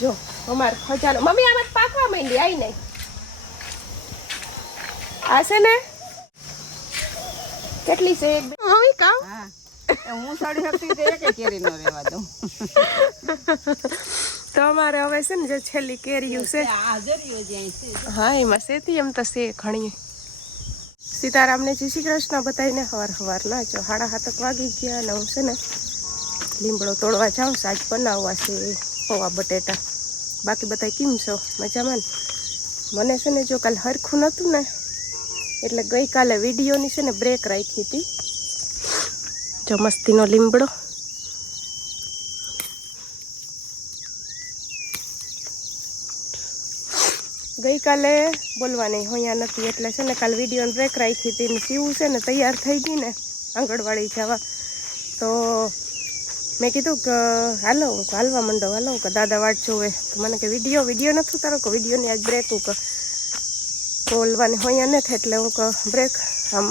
જો અમાર ખજાનો મમ્મી આમાં પાકવા માંડી આવીને નહીં આ છે ને કેટલી છે? એક હવે કામ હું સાડી શકતી તો એક કેરી નો રહેવા દઉં. તો અમારે હવે છે ને જે છેલ્લી કેરીયું છે હા એમાં સેતી એમ તો છે ઘણી સીતારામને જય શ્રી કૃષ્ણ બતાવીને હવાર હવાર ના જો હાડા હાથક વાગી ગયા અને હું છે ને લીમડો તોડવા જાઉં સાજ બનાવવા છે પૌવા બટેટા. બાકી બધા કેમ છો? મજામાં મને છે ને જો કાલ હરખું નહોતું ને, એટલે ગઈકાલે વિડીયોની છે ને બ્રેક રાખી હતી. જો મસ્તીનો લીમડો. ગઈકાલે બોલવાની હોયા નથી, એટલે છે ને કાલ વિડીયોને બ્રેક રાખી હતી ને સીવું છે ને તૈયાર થઈ ગઈ ને આંગણવાડી જવા. તો મેં કીધું કે, હાલો, હું હાલવા માંડો, હાલો કે દાદા, વાટ જોવે. તો મને કે, વીડિયો વીડિયો નથી તારો કે વિડીયોની આજ બ્રેક હું કે બોલવાની હોયા નથી, એટલે હું કે બ્રેક આમ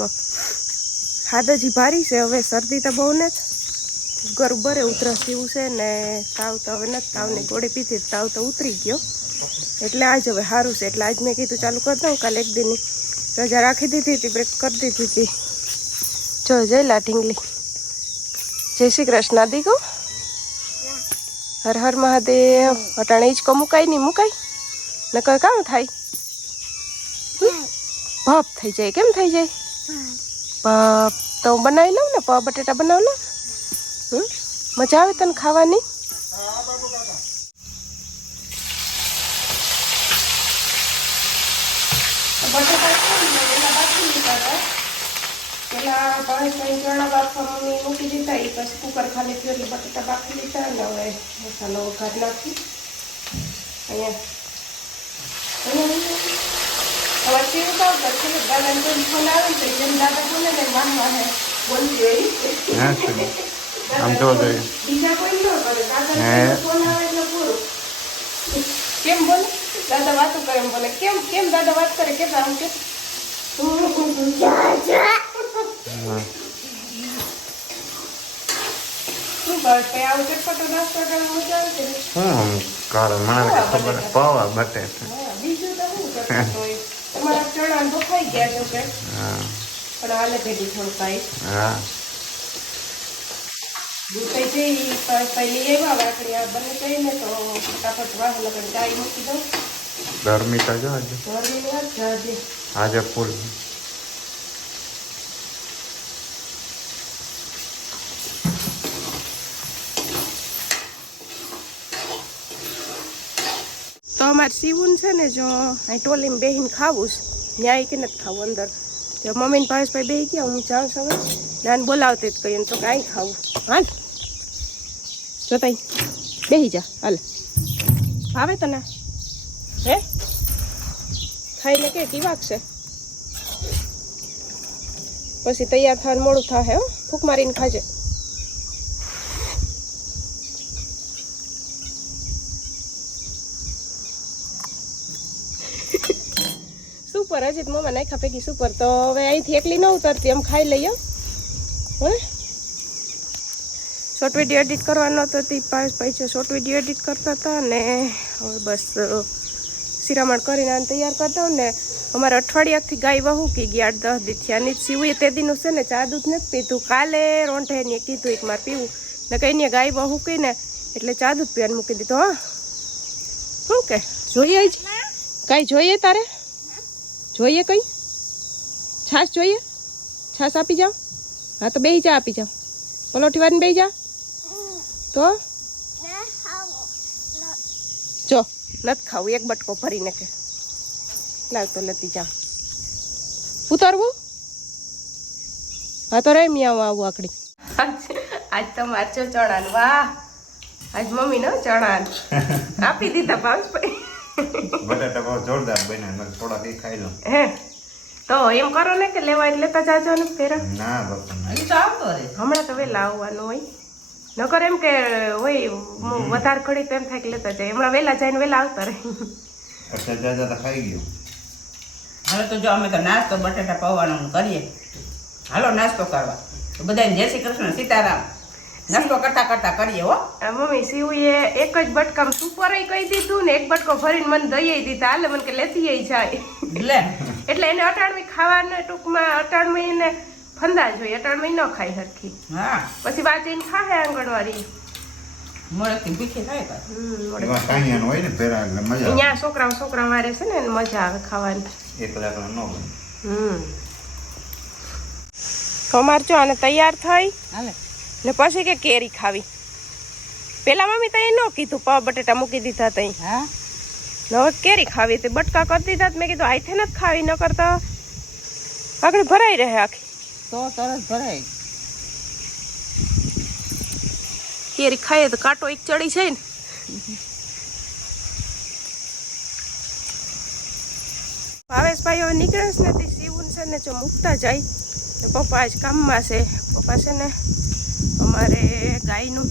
હાદજી ભારી છે. હવે શરદી તો બહુ ને જ ગરબરે ઉતરસ જેવું છે ને તાવ તો હવે નથી. તાવની ગોળી પીધી, તાવ તો ઉતરી ગયો. એટલે આજ હવે સારું છે. એટલે આજ મેં કીધું, ચાલુ કરી દઉં કાલે એક દિનની. રજા રાખી દીધી હતી બ્રેક કરી દીધી હતી. જો જઈ લા ઢીંગલી. જય શ્રી કૃષ્ણ. દીગો હર હર મહાદેવ. અટાણે ઈચકો મુકાય નહીં, મુકાય? નકર કામ થાય? ભાપ થઈ જાય. કેમ થઈ જાય? પપ તો હું બનાવી લઉં ને? પ, બટેટા બનાવ લઉં મજા આવે તને ખાવાની બટેટા છે ને એના બાફી લીધા હતા પેલા પાંચ ત્રણ ચણા બાફવા મમ્મી મૂકી દીધા એ પછી કુકર ખાલી થયું એટલે બટેટા બાફી લીધા અને હવે મસાલો વઘાર નાખી અહીંયા હવે સીવ કાવ પછી ને દાદાને કોઈ ફોન આવે તો જેમ દાદા બોલે ને વાહ વાહ બોલતી હોય હા છે આમ જોવા જોઈએ બીજા કોઈ ન કરે દાદા હે. ફોન આવે એટલે પૂરું કેમ બોલે દાદા વાતો કરે એમ બોલે કેમ કેમ દાદા વાત કરે કે આમ કે હા શું કરે કઈ આવું ચટપટો નાસ્તો કરવા મજા આવે છે ને? શું આમ કાળો મને તો ખબર પવા બટેટા હા, બીજું તો શું કરતા હોય તમારા ચણા દુખાઈ ગયા છો કે? હા. પણ હાલે ભેગી થોડું ખાઈ. હા. દુખાઈ જઈ પ- પહેલી એવા વાકડી આ બને જઈને તો ફટાફટ વાહ લગન ગાય મૂકી દઉં. ગરમી તો જો આજે. ઘરની વાત છે હજી. આજે ફૂલ. તો સીવું છે ને, જો અહીં ટોલીમાં બેહીને ખાવું છે. ન્યાય કે નથી ખાવું અંદર? જો મમ્મી ને ભાવેશભાઈ બેહી ગયા, હું જાઉં છું હવે. નાન બોલાવતી જ કહીએ તો કાંઈ ખાવું. હાલ. જોતાઈ બેહી જા, હાલ. આવે તને? હે? ખાઈને કે કી વાગશે પછી તૈયાર થવાનું મોડું થાય હો. ફૂક મારીને ખાજે. સુપર હજી મમ્મા નાખ્યા પૈકી સુપર તો હવે અહીંથી એકલી ન ઉતરતી એમ ખાઈ લઈએ. હે? શોર્ટ વીડિયો એડિટ કરવાનો હતો તે પૈસા શોર્ટ વીડિયો એડિટ કરતા હતા ને હવે બસ શિરામણ કરીને આને તૈયાર કરતા ને અમારે અઠવાડિયાથી ગાય વહુ કી ગયા આઠ દસ દી થયા. ની સીવું તે દીનું છે ને ચા દૂધ નથી પીધું. કાલે રોંઢે ને કીધું એક મારે પીવું. ને કહીને ગાય વહુ કી ને એટલે ચા દૂધ પીવાનું મૂકી દીધું હા. શું કે? જોઈએ જ. કાંઈ જોઈએ તારે? જોઈએ કંઈ? છાશ જોઈએ? છાશ આપી જાઓ. હા તો બેહી જા આપી જાઓ. પલોઠી વાળીને બેહી જા તો? જો નથી ખાવું. એક બટકો ભરીને કે. લાવ તો લેતી જા ઉતારવું? હા તો રે મિયાવું આવું આકડી. આજ તો મારચો ચણાન. વાહ. આજ મમ્મી નો ચણાન. આપી દીધા પાંચ બટાટા બહુ જોરદાર બન્યા થોડા કઈ ખાઈ લઉં હે તો એમ કરો ને કે લેવા એટલે લેતા જાજો ને ફેરા. ના બાપા ના. હજી તો આવતો રે હમણાં તો વેલા આવવાનું હોય. નકર એમ કે હોય મ- વધારે ખડી તો એમ થાય કે લેતા જાય. હમણાં જાય જઈને વહેલા આવતા રે અત્યારે જાજા તો ખાઈ ગયું. હવે તો જો અમે તો નાસ્તો બટાટા પૌવાનો કરીએ. હાલો નાસ્તો કરવા. તો બધાને જય શ્રી કૃષ્ણ સીતારામ. નાસ્તો કરતા કરતા કરીએ હો. મમ્મી સીવુએ એક જ બટકામ સુપર કહી દીધું ને એક બટકો ભરીને મને દઈ દીધા. હાલે મને કે લેતી આઈ જાય. એટલે એટલે એને અટાણમી ખાવાને ટૂંકમાં અટાણમી એને ફંદા જોઈએ. અટાણમી ન ખાઈ હરખી. હા. પછી વાંચીને ખાહે આંગણવાડી. ને આવે. છોકરા છોકરા મારે છે ને મજા આવે ખાવાની. એકલા ન હમ. અમાર જો આને તૈયાર થઈ. હાલે. ને પછી કે કેરી ખાવી. પેલા મમ્મી તઈ ન કીધું પાવ બટેટા મૂકી દીધા તઈ. હા? હવે કેરી ખાવી તે બટકા કરી દીધા મેં કીધું આઈથે નથી ખાવી ન કરતા. આગળ ભરાઈ રહે આખી. તો તરત ભરાય. કેરી ખાઈએ તો કાંટો એક ચડી જાય ને. ભાવેશભાઈ હવે નીકળે છે ને તે સીવું છે ને જો મૂકતા જાય. ને પપ્પા આજ કામમાં છે. પપ્પા છે ને અમારે ગાયનું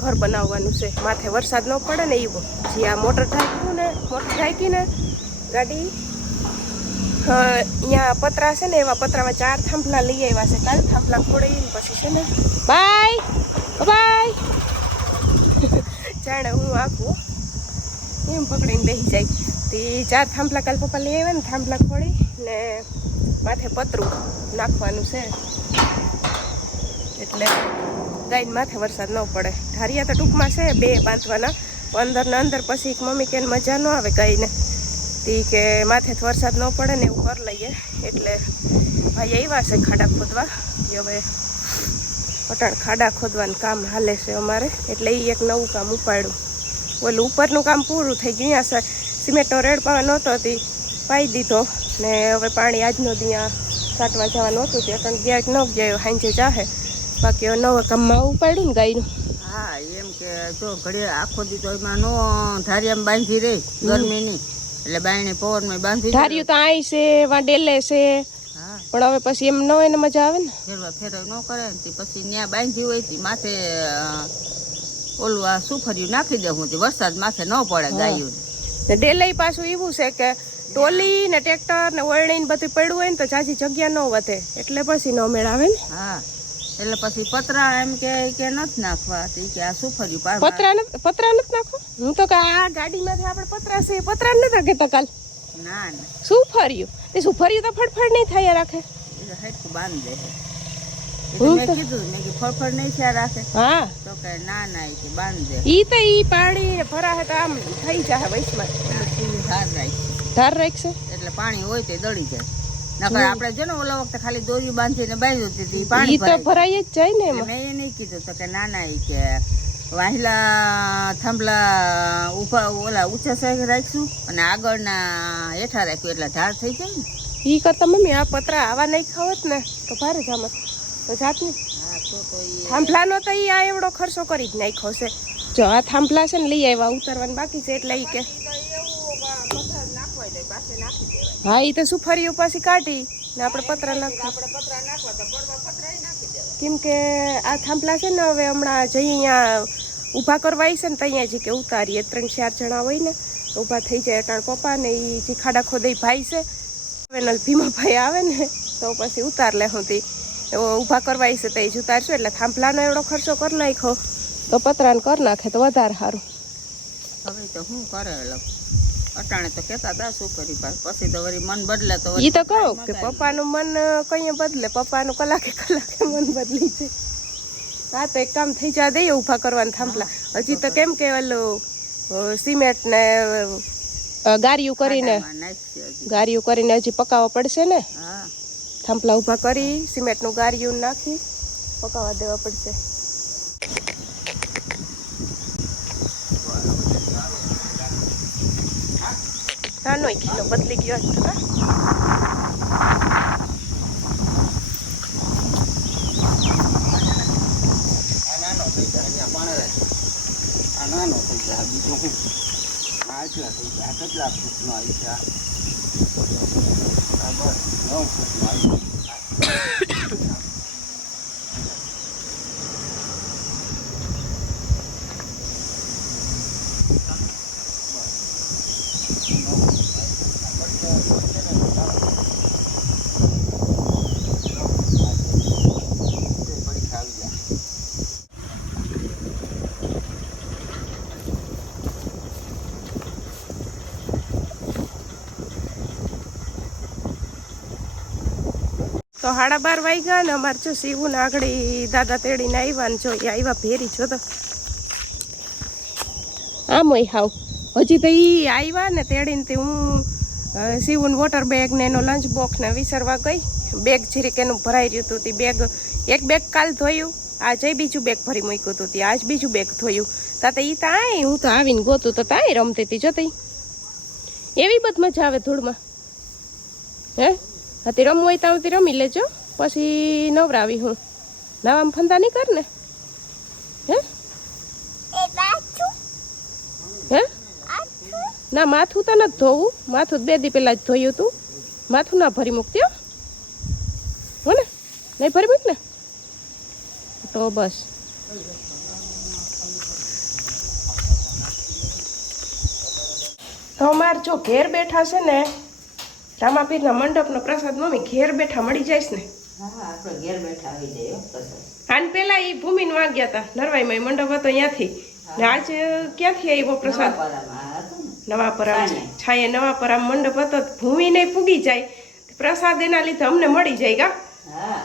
ઘર બનાવવાનું છે. માથે વરસાદ ન પડે ને એવું જે આ મોટર ઢાંક્યું ને મોટર ઢાંકી ને ગાડી અહીંયા પતરા છે ને એવા પતરામાં ચાર થાંભલા લઈ આવ્યા છે. કાલ થાંભલા ખોડાઈને પછી છે ને બાય. બાય. જાણે હું આખું એમ પકડીને બેસી જાય. તે ચાર થાંભલા કાલ પપ્પા લઈ આવ્યા ને થાંભલા ખોડી ને માથે પતરું નાખવાનું છે. એટલે ગાયને માથે વરસાદ ન પડે. ધારિયા તો ટૂંકમાં છે બે બાંધવાના. અંદર ને અંદર પછી એક મમ્મી કે મજા ન આવે ગાઈને તી કે માથે વરસાદ ન પડે ને એવું કરી લઈએ. એટલે ભાઈ આવ્યા છે ખાડા ખોદવા. હવે પટાણ ખાડા ખોદવાનું કામ હાલે છે અમારે. એટલે એ એક નવું કામ ઉપાડ્યું. ઓલું ઉપરનું કામ પૂરું થઈ ગયું. અહીંયા સિમેન્ટનો રેડ પાવા નહોતો હતી પાઈ દીધો. ને હવે પાણી આજનો ત્યાં સાટવા જવાનું હતું. તે અટાણ ગયા ન ગયા. સાંજે જાહે. બાકી નવા કામમાં ઉપાડી ને ગાયનું. હા એમ કે જો ઘડી આખો દી તો એમાં નો ધારિયામાં બાંધી રહી ગરમીની. એટલે બાયણે પવનમાં બાંધી ધાર્યું તો આય છે વા ડેલે છે. હા. પણ હવે પછી એમ ન હોય ને મજા આવે ને. ફેરવા ફેરવ ન કરે ને પછી ત્યાં બાંધી હોય તે માથે ઓલું આ સુફરિયું નાખી દઉં હું વરસાદ માથે ન પડે ગાયું ને ડેલે પાછું એવું છે કે ટોલી ને ટ્રેક્ટર ને ઓરણી ને બધું પડ્યું હોય ને તો જાજી જગ્યા ન વધે. એટલે પછી ન મેળ આવે ને. હા. એટલે પછી પતરા એમ કે કે નથી નાખવા. તે કે આ સુફરિયું પાડવા. પતરા નથી પતરા નથી નાખો હું તો કે આ ગાડીમાંથી આપણે પતરા છે પતરા નથી નાખે કાલ. ના ના. શું ફર્યું તે શું ફર્યું તો ફડફડ નહીં થાય રાખે. હેઠું બાંધ દે તો મેં કીધું મેં કીધું ફળફળ નહીં થયા રાખે. હા. તો કે ના ના એ કે બાંધ દે. ઈ તો ઈ પાણી ભરાહે તો આમ થઈ જાય વૈશમાં. ધાર રાખશે. એટલે પાણી હોય તે દળી જાય. નકર આપણે જો ને ઓલા વખતે ખાલી દોરી બાંધીને બાંધી હતી પાણી તો ભરાઈ. જ જાય ને મેં એ નહીં કીધું તો કે ના ના ઈ કે વાહિલા થાંભલા ઊભા ઓલા ઊંચા સાઈડ રાખશું અને આગળના હેઠા રાખ્યું એટલે ઢાળ થઈ જાય ને. ઈ કરતા મમ્મી આ પતરા આવા નહીં ખાવત ને તો ભારે જામત. તો થાંભલાનો તો ઈ આ એવડો ખર્ચો કરી જ નાખ્યો છે. જો આ થાંભલા છે ને લઈ આવ્યા ઉતારવાનું બાકી છે એટલે કે. હા એ તો સુફારી ઉપાસી કાઢી ને આપણે પતરા નાખવા. કેમ કે આ થાંભલા છે ને હવે હમણાં જઈ અહીંયા ઊભા કરવા આવી છે ને ત્યાં જ કે ઉતારીએ ત્રણ ચાર જણા હોય ને તો ઊભા થઈ જાય અટાણ પપ્પા ને એ જે ખાડા ખોદાઈ ભાઈ છે હવે નલ ભીમાભાઈ આવે ને તો પછી ઉતાર લે હું તી. તો ઊભા કરવા આવી છે તો એ જ ઉતારશું એટલે થાંભલાનો એવડો ખર્ચો કરી નાખ્યો. તો પતરાને કરી નાખે તો વધારે સારું. હવે તો શું કરે અટાણે તો કેતા હતા શું કરી પાછું. પછી તો વળી મન બદલે તો ઈ તો કહો કે પપ્પાનું મન કઈ બદલે. પપ્પાનું કલાકે કલાકે મન બદલી છે હા તો એક કામ થઈ જા દઈએ ઊભા કરવાના થાંભલા. હજી તો કેમ કે ઓલું સિમેન્ટ ને ગારિયું કરીને ગારિયું કરીને હજી પકાવવા પડશે ને? થાંભલા ઊભા કરી સિમેન્ટનું ગારિયું નાખી પકાવવા દેવા પડશે. નાનો કિલો બદલી ગયો હતો હા. નાનો થઈ ગયા બીજું શું આ એટલા થઈ આ કેટલા ફૂટનો આવી બસ, નવ ફૂટનો આવી તો સાડા બાર વાગ્યા ને અમારે જો સીવું ને આગળ દાદા તેડીને આવ્યા ને જો એ આવ્યા ભેરી, જો તો. આમ હોય હાવ. હજી તો એ આવ્યા ને તેડીને તે હું સીવું વોટર બેગ ને એનો લંચ બોક્સ ને વિસરવા ગઈ. બેગ જીરીક એનું ભરાઈ રહ્યું હતું, તે બેગ એક બેગ કાલ ધોયું, આજે બીજું બેગ ભરી મૂક્યું હતું, તે આજ બીજું બેગ ધોયું. તાતે એ તો આય, હું તો આવીને ગોતું, તો તાય રમતી હતી જોતી એવી બધ મજા આવે ધૂળમાં. હે? હતી રમવું હોય તો આવતી રમી લેજો પછી નવરાવી હું. નાવામાં ફંદા નહીં કર ને હે? હે ના માથું તો નથી ધોવું. માથું તો બે દી પહેલાં જ ધોયું હતું માથું ના ભરી મૂકતી હો. હો ને? નહીં ભરી મૂક ને તો બસ. તો અમારે જો ઘેર બેઠા છે ને રામાપીરના મંડપનો પ્રસાદ મમ્મી ઘેર બેઠા મળી જાય ને આને પેલા એ ભૂમિને વાગ્યા હતા નરવાઈમાં મંડપ હતો ત્યાંથી ને આજ ક્યાંથી આવ્યો પ્રસાદ? નવાપરા છાયે. નવાપરા મંડપ હતો. ભૂમિને પૂગી જાય. પ્રસાદ એના લીધે અમને મળી જાય ગા હા.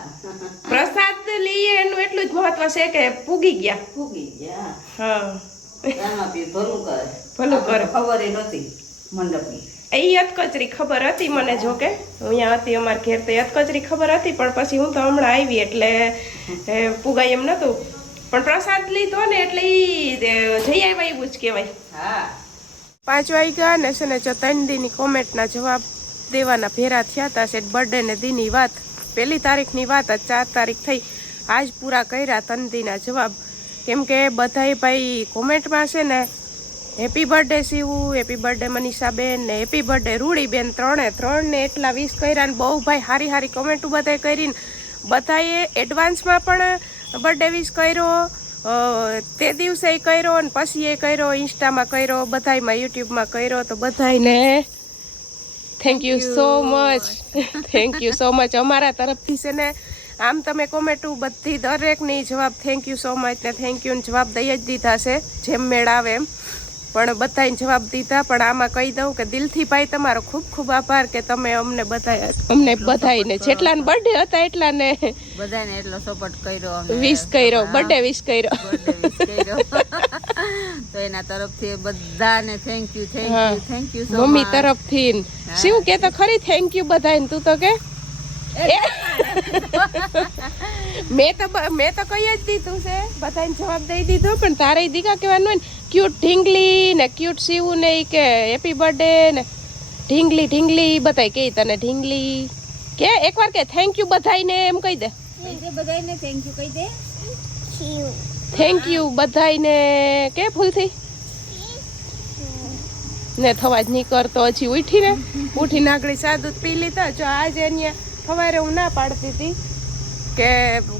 પ્રસાદ લઈએ એનું એટલું જ મહત્વ છે કે પૂગી ગયા. ફૂગી ગયા. હા. ભલું કરે. ભલું કરે. ખબર નથી મંડપની. એ અતકચરી ખબર હતી મને જો કે. અહીંયા હતી અમારે ઘેર તો એ અતકચરી ખબર હતી પણ પછી હું તો હમણાં આવી એટલે પુગાય એમ નતું. પણ પ્રસાદ લીધો ને એટલે જઈ આવ્યા એવું જ કહેવાય. પાંચ પાંચ વાગ્યા ને છે ને જો ત્રણ દીની કોમેન્ટના જવાબ દેવાના ભેરા થયા હતા. છે બર્થડે ને દીની વાત પહેલી તારીખની વાત જ ચાર તારીખ થઈ. આજ પૂરા કર્યા ત્રણ દીના જવાબ. કેમ કે બધાય ભાઈ કોમેન્ટમાં છે ને happy birthday Shivu happy birthday મનીષાબેન ને હેપી બર્થડે રૂડીબેન. ત્રણે ત્રણને એટલા વિશ કર્યા ને બહુ ભાઈ હારી હારી કોમેન્ટો બધાએ કરીને બધાએ એડવાન્સમાં પણ બર્થડે વિશ કર્યો. તે દિવસે કર્યો ને પછી એ કર્યો ઇન્સ્ટામાં કર્યો બધાયમાં યુટ્યુબમાં કર્યો. તો બધાયને thank you so much thank you so much અમારા તરફથી છે ને આમ તમે કોમેટું બધી દરેકની જવાબ થેન્ક યુ સો મચ ને થેન્ક યુ જવાબ દઈ જ દીધા છે. જેમ મેળ આવે એમ. પણ બધાને જવાબ દીધા પણ આમાં કહી દઉં કે દિલથી ભાઈ તમારો ખૂબ ખૂબ આભાર કે તમે અમને બધા અમને બધાને જેટલા બર્થડે હતા એટલાને બધાને એટલો સપોર્ટ કર્યો વિશ કર્યો બર્થડે વિશ કર્યો. તો એના તરફથી બધાને thank you thank you thank you mummy તરફથી શું કે તો ખરી થેન્ક યુ બધાને તું તો કે મેં તો મેં તો કહી જ દીધું છે. બધાને જવાબ દઈ દીધો પણ તારે દીકા કહેવાનું હોય ને ક્યુટ ઢીંગલી ને ક્યુટ સીવું ને કે હેપી બર્થડે ને ઢીંગલી ઢીંગલી બધાય કે તને ઢીંગલી. કે એકવાર કે થેન્ક યુ બધાયને એમ કહી દે. બધાને થેન્ક યુ કહી દે. થેન્ક યુ બધાયને. કે ફૂલથી ને થવા જ નહીં કરતો હજી ઉઠીને. ઉઠીને આગળ સાદુ પી લીધા. જો આજે અહીંયા સવારે હું ના પાડતી હતી કે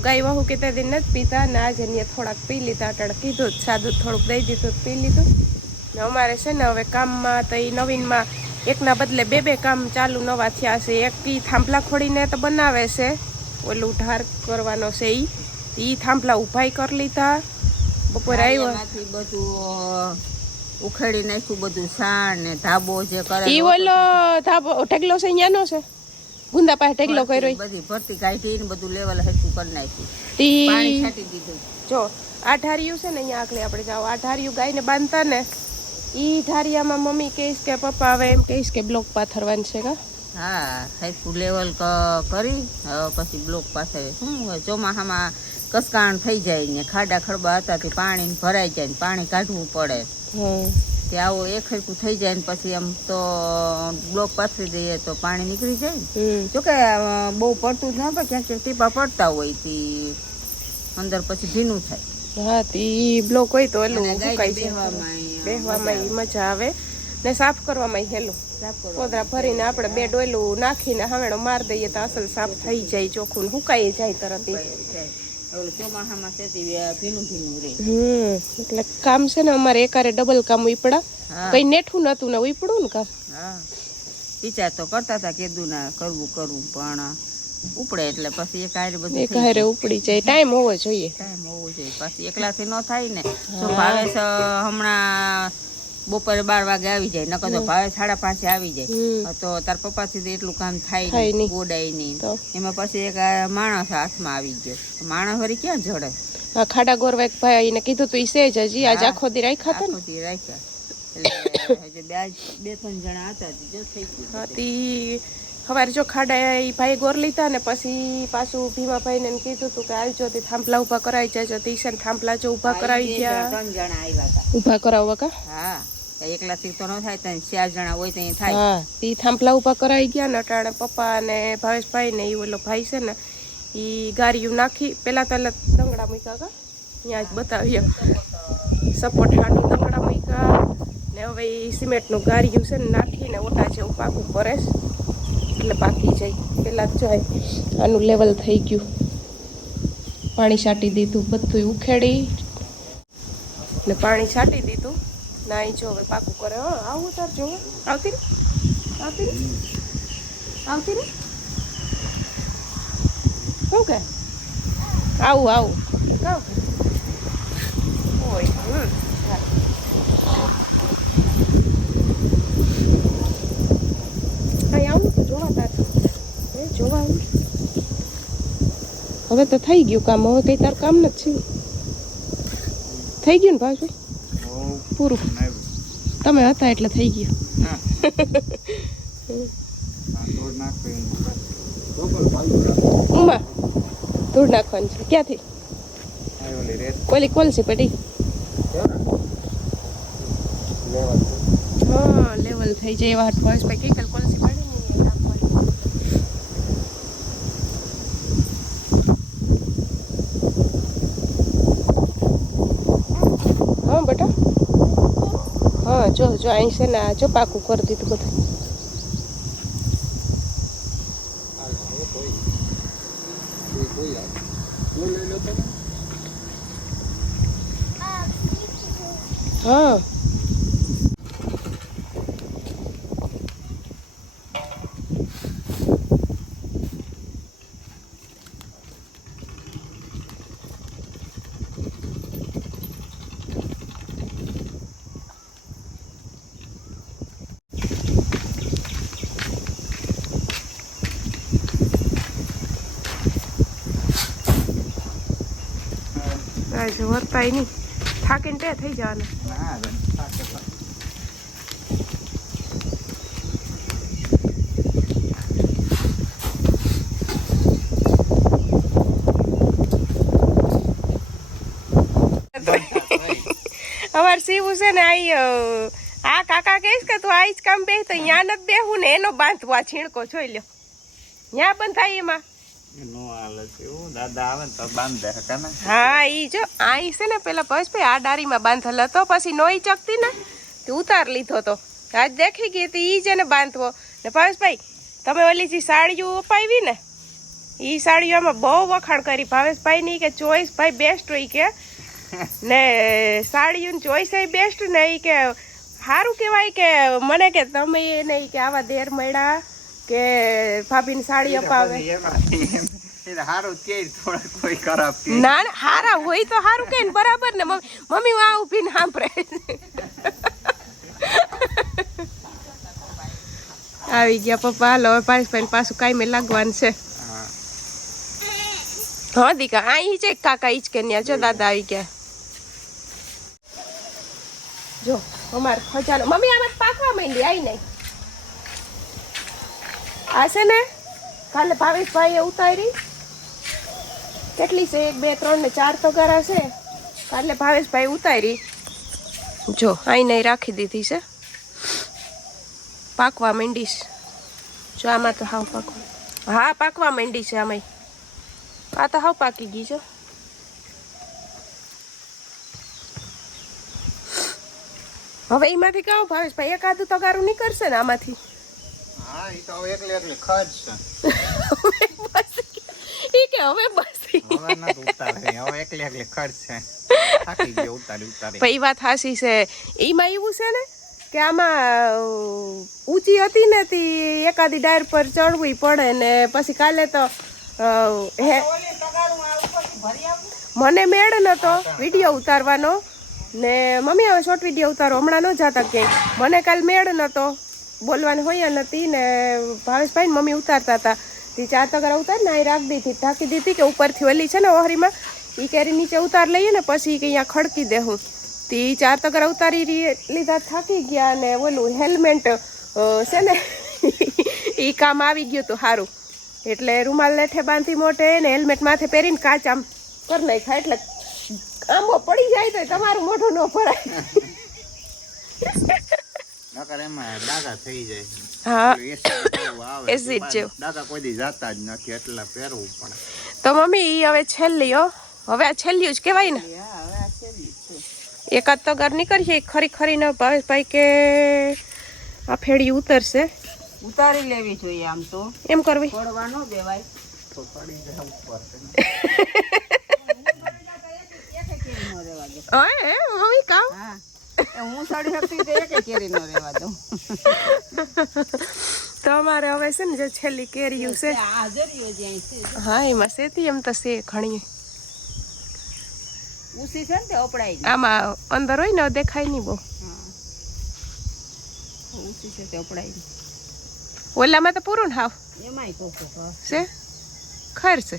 ગાય વહુ કે તે દી નથી પીતા ને આજે અહીંયા થોડાક પી લીધા અટાણે કીધું જ સા થોડુંક દઈ દીધું પી લીધું. ને અમારે છે ને હવે કામમાં તો એ નવીનમાં એકના બદલે બે બે કામ ચાલુ નવા થયા છે. એક ઈ થાંભલા ખોડીને તો બનાવે છે ઓલું ઢાર કરવાનો છે ઈ. ઈ થાંભલા ઉભાઈ કરી લીધા. બપોરે આવ્યો. બધું ઉખેડી નાખ્યું બધું સાણ ને ધાબો જે કરે એ ઓલો ધાબો ઢગલો છે અહીંયાનો છે? ગુંદા પાસે ઢગલો કર્યો બધી ભરતી કાઢીને બધું લેવલ હરખું કરી નાખ્યું. પાણી છાંટી દીધું. જો આ ઢારિયું છે ને અહીંયા આગળ આપણે જાઓ. આ ઢારિયું ગાયને બાંધતા ને એ ઢારિયામાં મમ્મી કહીશ કે પપ્પા હવે એમ કહીશ કે બ્લોક પાથરવાનું છે કા. હા હરખું લેવલ કરી પછી બ્લોક પાસે શું ચોમાસામાં કસકાણ થઈ જાય ને ખાડા ખડબા હતા પાણી ભરાઈ જાય ને પાણી કાઢવું પડે. તે આવો એક હરકું થઈ જાય ને પછી એમ તો બ્લોક પાથરી દઈએ તો પાણી નીકળી જાય જોકે બહુ પડતું જ ન પડે ક્યાંક ક્યાંક ટીપા પડતા હોય તે અંદર પછી ભીનું થાય. હા તો બ્લોક હોય તો એટલું બેહવામાં મજા આવે. ને સાફ કરવામાં હેલું. કોદરા ભરીને આપણે બે ડોયલું નાખીને હવેણો માર દઈએ તો અસલ સાફ થઈ જાય ચોખ્ખું સુકાઈ જાય તરત ચોમાસામાં છે ભીનું ભીનું રહે હમ એટલે કામ છે ને અમારે એકારે ડબલ કામ ઉપડા કઈ નેઠું નતું ને ઉપડું ને કામ હા. વિચાર તો કરતા હતા કીધું ના કરવું કરવું પણ ઉપડે એટલે પછી એક હારે બધું એક હારે ઉપડી જાય. ટાઈમ હોવો જોઈએ. ટાઈમ હોવો જોઈએ. પછી એકલાથી ન થાય ને. જો ભાવેશ હમણાં બપોરે બાર વાગે આવી જાય નકર તો ભાવે સાડા પાંચે આવી જાય. તો તાર પપ્પા થી એટલું કામ થાય નહીં. ગોડાય નહીં. એમાં પછી એક માણસ હાથમાં આવી ગયો. માણસ વળી ક્યાં જડે? ખાડા ગોરવા એક ભાઈ આવીને કીધું તું ઈસે જ હજી આજ આખો દી રાખ્યા હતા ને. રાખ્યા. એટલે બે બે ત્રણ જણા હતા જો થઈ ગયું. સવારે જો ખાડા એ ભાઈ ગોર લીધા ને પછી પાછું ભીમાભાઈને ને કીધું તું કે આવજો તે થાંભલા ઊભા કરાવી જાય તો છે થાંભલા જો ઊભા કરાવી ગયા. ઊભા કરાવવા કા? હા. એકલાથી તો ન થાય તો ચાર જણા હોય તો અહીં થાય. હા થાંભલા ઊભા કરાઈ ગયા ને, અટાણે પપ્પા અને ભાવેશભાઈ ને એ ઓલો ભાઈ છે ને એ ગારીયું નાખી, પેલા તો એટલે દંગડા મૂક્યા હતા. ત્યાં જ બતાવ્યો સપોર્ટ હાટું દંગડા મૂક્યા ને હવે એ સિમેન્ટનું ગારીયું છે ને નાખીને ઓટા જેવું પાકું કરે એટલે પાકી જાય, પેલા જાય. આનું લેવલ થઈ ગયું. પાણી છાંટી દીધું બધું ઉખેડી. ને પાણી છાંટી દીધું. ના જો હવે પાકું કરે. હો આવું તાર જો. આવતી ને આવતી ને આવતી ને શું કે? આવું આવું. કાવ ઓય હમ. હા. અહીં આવું તો જોવા તાર. એ જોવા હવે તો થઈ ગયું કામ. હવે કઈ તાર કામ નથી. થઈ ગયું ને ભાઈ પૂરું. તમે હતા એટલે થઈ ગયું. ઉમા ધૂળ નાખવાની છે. ક્યાંથી? કોલી કોલસી પડી. હા લેવલ થઈ જાય એવા હાથ ભાઈ કઈ કલ કોલસી પડી ને એ નાખવાની. હા બેટા હા જો જો અહીં છે ને આ જો પાકું કરી દીધું બધું. હા. આજે વર્તાય નહીં. થાકીને તે થઈ જવાના. અમાર સીવું છે ને આઈ આ કાકા કહીશ કે તું આઈ જ કામ બે તો અહીંયા નથી બેહું ને એનો બાંધવા છીણકો જોઈ લ્યો. ત્યાં થાય એમાં. હા ઈ જો આઈ છે ને પેલા ભાઈ આ ડારીમાં બાંધેલ હતો, પછી નોઈ ચકતી ને ઉતાર લીધો તો. આજ દેખી ગઈ હતી, ઈ જ એને બાંધવો. ને ભાવેશભાઈ તમે ઓલી જે સાડીઓ અપાવી ને, ઈ બહુ વખાણ કરી. ભાવેશભાઈ કે ચોઈસ, ભાઈ બેસ્ટ હોય કે. ને સાડીઓ ચોઈસ એ બેસ્ટ ને ઈ કે સારું કહેવાય કે, મને કે તમે એને કે આવા દેર મળ્યા. કે ભાભીની સાડી અપાવે. સારું કે થોડા કોઈ ખરાબ ના ના હારા હોય તો સારું કે બરાબર ને મમ્મી આ ઊભી ને સાંભળે. આવી ગયા પપ્પા હાલો હવે ભાઈ પાછું કાંઈ લાગવાનું છે. હા. દીકા અહીં છે કાકા ઈચ કે ન્યા જો દાદા આવી ગયા. જો અમાર ખજાનો મમ્મી આમાં પાકવા માંડી આવી નહીં. આ છે ને, કાલે ભાવેશભાઈએ ઉતારી. કેટલી છે? એક, બે, ત્રણ ને ચાર તગારા છે. કાલે ભાવેશભાઈ ઉતારી. જો અહીં નહીં રાખી દીધી છે. પાકવા માંડીશ જો, આમાં તો હાવ પાકવા. હા, પાકવા માંડી છે આમાં આ તો હાવ પાકી ગઈ છે. હવે એમાંથી કહો ભાવેશભાઈ એકાદું તગારું નીકળશે ને આમાંથી? એ તો એકલી એકલી ખર્ચ છે. બસ એ કે હવે બસ હવે નથી ઉતારે હવે એકલી એકલી ખર્ચ છે. થાકી ગયો ઉતારી ઉતારી. પણ એ વાત હાસી છે. એમાં એવું છે ને કે આમાં ઊંચી હતી ને તી એકાદી ડાયર પર ચડવી પડે ને પછી કાલે તો હે મને મેળ નતો વીડિયો ઉતારવાનો. ને મમ્મી હવે શોર્ટ વીડિયો ઉતારો. હમણાં ન જાતા ક્યાંય. મને કાલ મેળ નતો. બોલવાની હોય નથી ને ભાવેશભાઈ ને મમ્મી ઉતારતા હતા. તે ચાર તગરા ઉતાર ને અહીં રાખી દીધી. ઢાંકી દીધી કે ઉપરથી ઓલી છે ને ઓહરીમાં એ કેરી નીચે ઉતાર લઈએ ને પછી કે અહીંયા ખડકી દેહું. તે ચાર તગરા ઉતારી લીધા, થાકી ગયા ને ઓલું હેલ્મેટ છે ને એ કામ આવી ગયું હતું સારું એટલે રૂમાલ લેઠે બાંધી મોટે ને હેલ્મેટ માથે પહેરીને કાચ આમ કરી નાખ્યા. એટલે આંબો પડી જાય તો તમારું મોઢું ન ભરાય. નકર એમાં ડાઘા થઈ જાય. હા. એસિડ જેવું આવે એસિડ જેવું. ડાઘા કોઈ દી જાતા જ નથી એટલે પહેરવું પડે તો મમ્મી ઈ હવે છેલ્લી હો. હવે આ છેલ્લી જ કહેવાય ને. હા હવે આ છેલ્લી એકાદ તો ઘર નીકળશે ખરી ખરીને ભાવેશભાઈ કે આ ફેડી ઉતરશે. ઉતારી લેવી જોઈએ આમ તો. એમ કરવી. છોડવા ન દેવાય. તો પડી જાય ઉપર. મમ્મી કામ હા. હું સાડી શકતી તો એક કેરી ન રહેવા દઉં. તો અમારે હવે છે ને જે છેલ્લી કેરીયું છે હા એમાં સેતી એમ તો છે ઘણી. ઉસી છે ને તે અપડાઈ આમાં અંદર હોય ને દેખાય નહીં બહુ. ઉસી છે તે અપડાઈ ઓલામાં તો પૂરું ને હાવ. એમાંય છું છે? ખર છે.